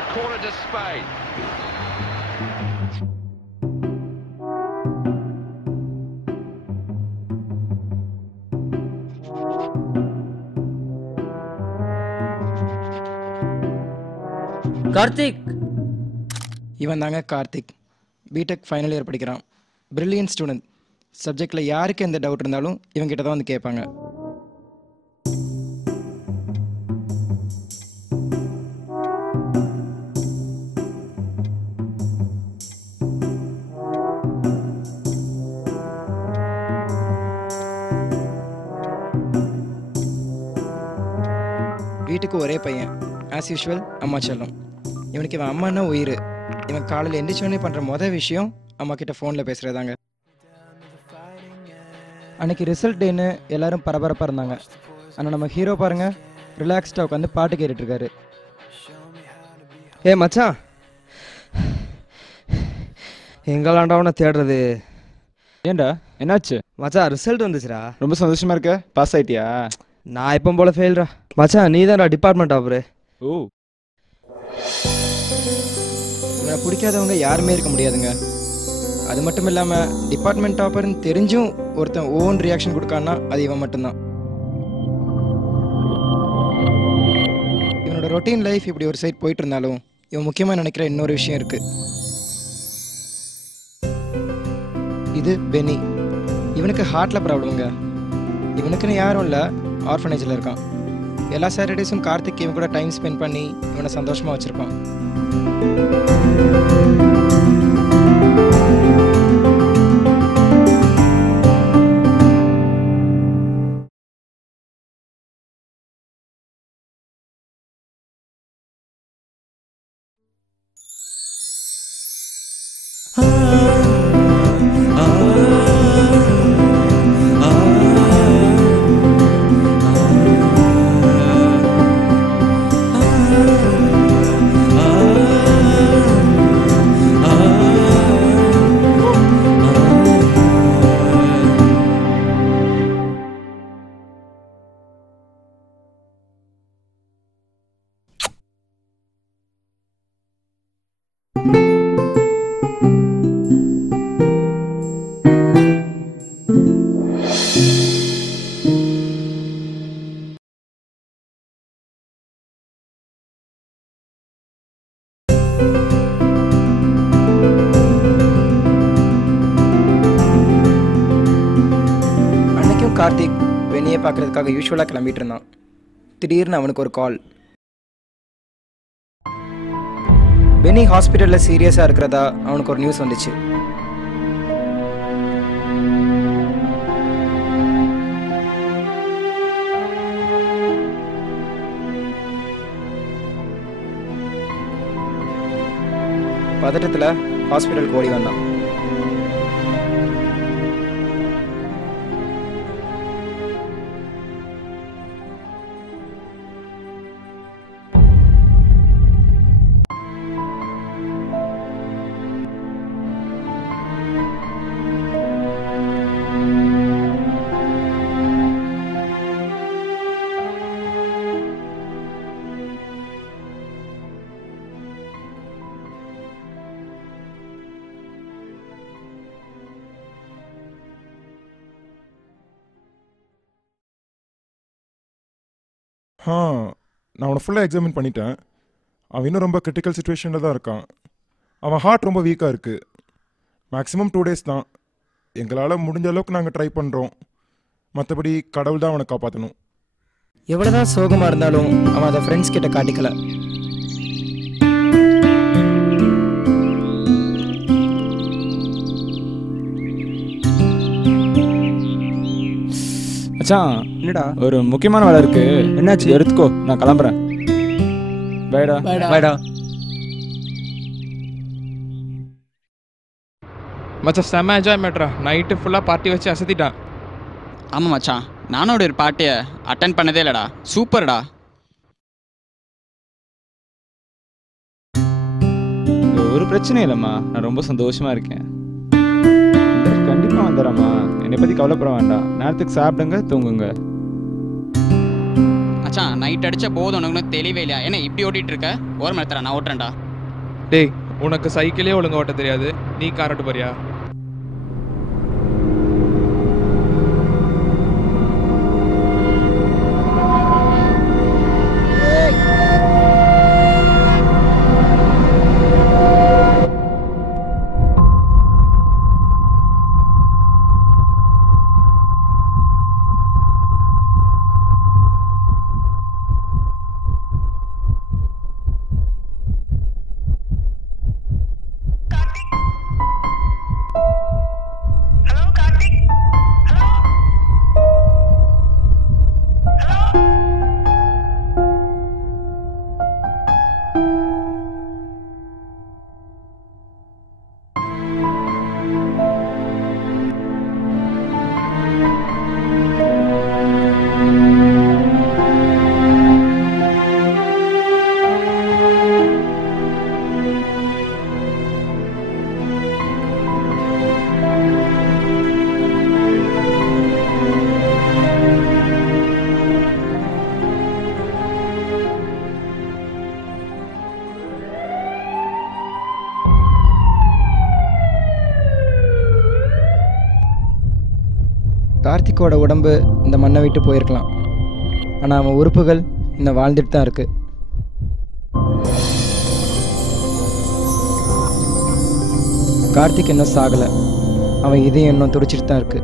a corner to Spain. Karthik, இவன் தாங்க Karthik. BTech final year படிக்கிறான். Brilliant student. சப்ஜெக்டில் யாருக்கு எந்த டவுட் இருந்தாலும் இவங்கிட்ட தான் வந்து கேட்பாங்க. வீட்டுக்கு ஒரே பையன். ஆஸ் யூஷுவல் அம்மா செல்லம். இவனுக்கு இவன் அம்மானா உயிர். இவன் காலையில் எந்திரிச்சோடனே பண்ணுற மொதல் விஷயம் அம்மா கிட்ட ஃபோனில் பேசுகிறதாங்க. அன்னைக்கு ரிசல்ட் டேன்னு எல்லாரும் பரபரப்பாக இருந்தாங்க. ஆனால் நம்ம ஹீரோ பாருங்க, ரிலாக்ஸ்டாக உட்காந்து பாட்டு கேட்டுட்ருக்காரு. ஏ மச்சான், எங்களாண்டவனை தேடுறது. ஏண்டா என்னாச்சு? மச்சான் ரிசல்ட் வந்துச்சுடா. ரொம்ப சந்தோஷமா இருக்க? பாஸ் ஆயிட்டியா? நான் எப்போ போல ஃபெயில்ரா. மச்சான் நீ தான்டா டிபார்ட்மெண்ட் டாப்பரு. ஓ, இவனை பிடிக்காதவங்க யாருமே இருக்க முடியாதுங்க. அது மட்டும் இல்லாமல் டிபார்ட்மெண்ட் டாப்பர்னு தெரிஞ்சும் ஒருத்தன் ஓன் ரியாக்ஷன் கொடுக்கான்னா அது இவன் மட்டும்தான். இவனோட ரொட்டீன் லைஃப் இப்படி ஒரு சைட் போயிட்டு இருந்தாலும் இவன் முக்கியமாக நினைக்கிற இன்னொரு விஷயம் இருக்குது. இது பெனி. இவனுக்கு ஹார்ட்டில் ப்ராப்ளம்ங்க. இவனுக்குன்னு யாரும் இல்லை, ஆர்ஃபனேஜில் இருக்கான். எல்லா சாட்டர்டேஸும் கார்த்திக் இவன் கூட டைம் ஸ்பெண்ட் பண்ணி இவனை சந்தோஷமாக வச்சுருப்பான். கார்த்திக் பெனியை பார்க்கறதுக்காக யூஸ்வலாக கிளம்பிட்டு இருந்தான். திடீர்னு அவனுக்கு ஒரு கால். பெனி ஹாஸ்பிட்டலில் சீரியஸாக இருக்கிறதா அவனுக்கு ஒரு நியூஸ் வந்துச்சு. பதட்டத்தில் ஹாஸ்பிட்டலுக்கு ஓடி வந்தான். நான் அவனை ஃபுல்லாக எக்ஸாமின் பண்ணிட்டேன். அவன் இன்னும் ரொம்ப கிரிட்டிக்கல் சுச்சுவேஷனில் தான் இருக்கான். அவன் ஹார்ட் ரொம்ப வீக்காக இருக்குது. மேக்ஸிமம் 2 days தான். எங்களால் முடிஞ்ச அளவுக்கு நாங்கள் ட்ரை பண்ணுறோம். மற்றபடி கடவுள் தான் அவனை காப்பாற்றணும். எவ்வளோதான் சோகமாக இருந்தாலும் அவன் அதை ஃப்ரெண்ட்ஸ் கிட்ட காட்டிக்கல. மச்சான் என்னடா ஒரு முக்கியமான வேலை இருக்கு. என்னாச்சு? எடுத்துக்கோ, நான் கிளம்புறேன். பைடா. பாய்டா. மச்சான் செம்ம என்ஜாய்மெண்ட்ரா. நைட்டு ஃபுல்லாக பார்ட்டி வச்சு அசத்திட்டான். ஆமாம் மச்சான், நானும் ஒரு பார்ட்டியை அட்டன் பண்ணதே இல்லைடா. சூப்பர்டா. ஒரு பிரச்சனை இல்லைம்மா, நான் ரொம்ப சந்தோஷமா இருக்கேன். கண்டிப்பாக வந்துடுறேம்மா, என்னை பற்றி கவலைப்பட வேண்டாம். நேரத்துக்கு சாப்பிடுங்க, தூங்குங்க. மச்சான் நைட் அடிச்ச போது உனக்கு தெளிவே இல்லையா? என்ன இப்படி ஓட்டிட்டு இருக்க? ஒரு மணி நேரத்தில் நான் ஓட்டுறேன்டா. டேய் உனக்கு சைக்கிளே ஒழுங்கா ஓட்ட தெரியாது, நீ கார் ஓட்ட போறியா? கார்த்திக்கோட உடம்பு இந்த மண்ணை விட்டு போயிருக்கலாம், ஆனால் அவன் உறுப்புகள் இன்னும் வாழ்ந்துட்டு தான் இருக்கு. கார்த்திக் இன்னும் சாகலை, அவன் இதயம் இன்னும் துடிச்சிட்டு தான் இருக்கு.